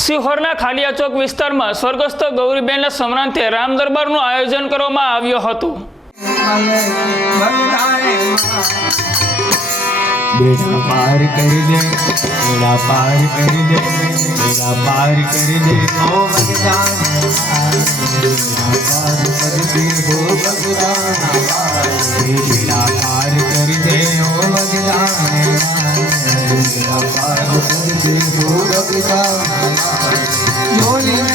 સિહોરના ખાલિયા ચોક વિસ્તારમાં સ્વર્ગસ્થ ગૌરીબેનના સમ્રાંતે રામ દરબારનું આયોજન કરવામાં આવ્યું હતું બેડા પાર કરી દે બેડા પાર કરી દે બેડા પાર કરી દે ઓ ભગવાન બેડા પાર કરી દે ઓ ભગવાન मेरा पार कर दे गोरबिता जोली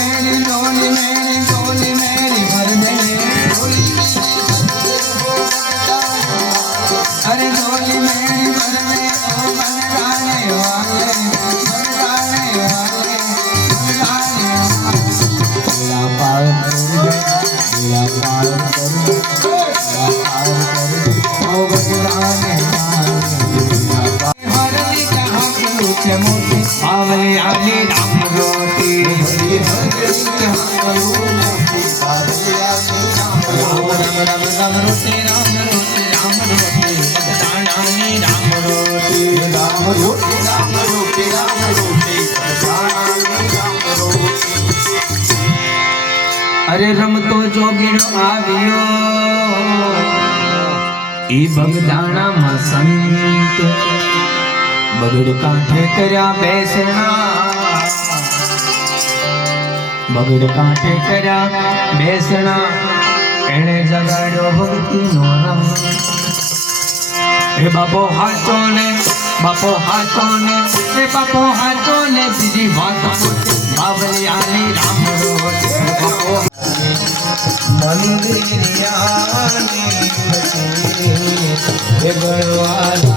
आवे आने नाम रोते हरि हरि राम राम रोते अरे रमतो जोगिनो आवियो ई भगदाना માં બગડ કાંઠે કર્યા બેસણા બગડ કાંઠે કર્યા બેસણા એણે જગાડ્યો ભક્તિનો રમ હે બાપો હાથો ને બાપો હાથો ને હે બાપો હાથો ને બીજી વાત બાવલિયાની રામ બાપો મંદિરિયાની પછી હે ભગવાન